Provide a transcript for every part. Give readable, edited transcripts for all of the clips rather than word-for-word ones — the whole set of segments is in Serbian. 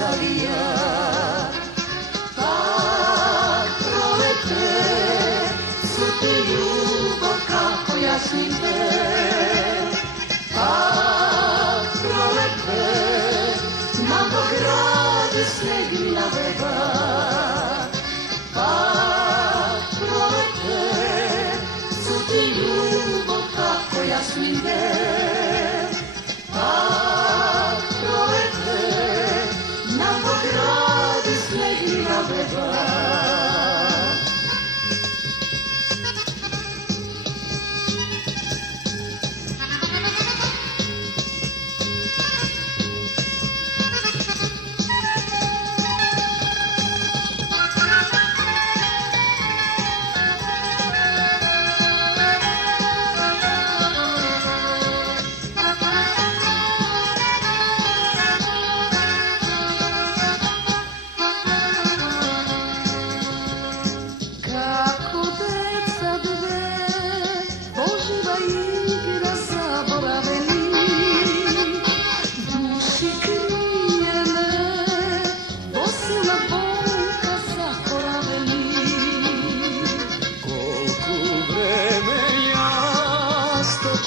Italija. Tak prolete, su ti ljubav kako jasnim te. Tak prolete, nam pogradi snegina beba. Tak prolete, su ti ljubav kako jasmin te. Tak prolete, nam pogradi snegina beba.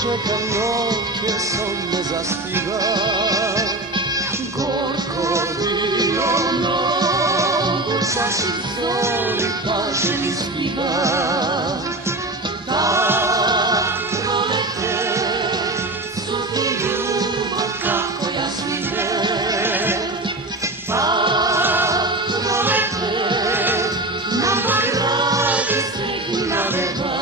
Čekam noće, son ne zastiva. Gorko vino nogu, sasvim zori paže mi spiva. Tak prolete, su ti ljubav kako jasmin ve. Tak prolete, nam pogradi snegina beba.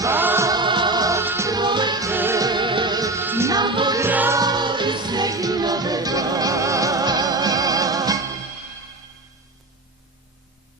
Tak prolete, nam pogradi